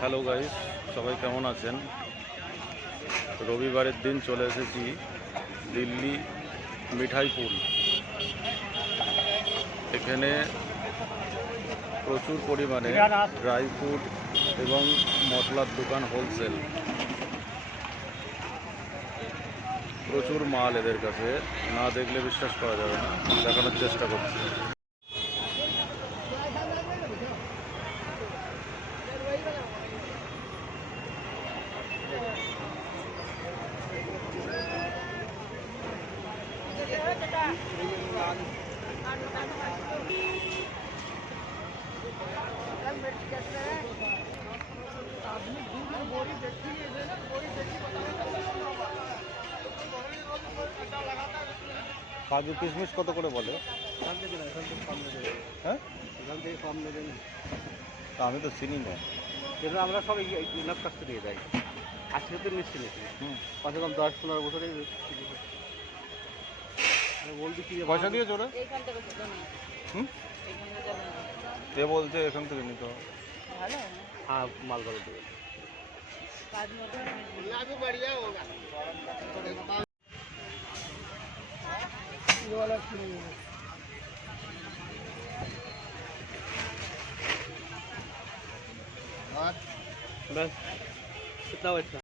Hello guys, সবাই কেমন আছেন? রবিবারের দিন চলে এসেছি দিল্লি মিঠাইপুর। এখানে প্রচুর পরিমাণে ড্রাই ফ্রুট এবং মশলার দোকান, হোলসেল, প্রচুর মাল এদের কাছে। না দেখলে বিশ্বাস করা যাবে না, দেখানোর চেষ্টা করছি। কাজু কিশমিশ কত করে বলে? হ্যাঁ, এখান থেকে কম নেবেন। তা আমি তো চিনি না। কিন্তু আমরা সব ইনার কাছ থেকে নিয়ে যাই। আজকে তো নিচ্ছি নাকি কত কম 10-15 বছরে বলবি কি পয়সা দিয়ে চলে এ বলছে এখান থেকে নিতে হবে। হ্যাঁ, মাল ভালো দেবে। बस कितना बचता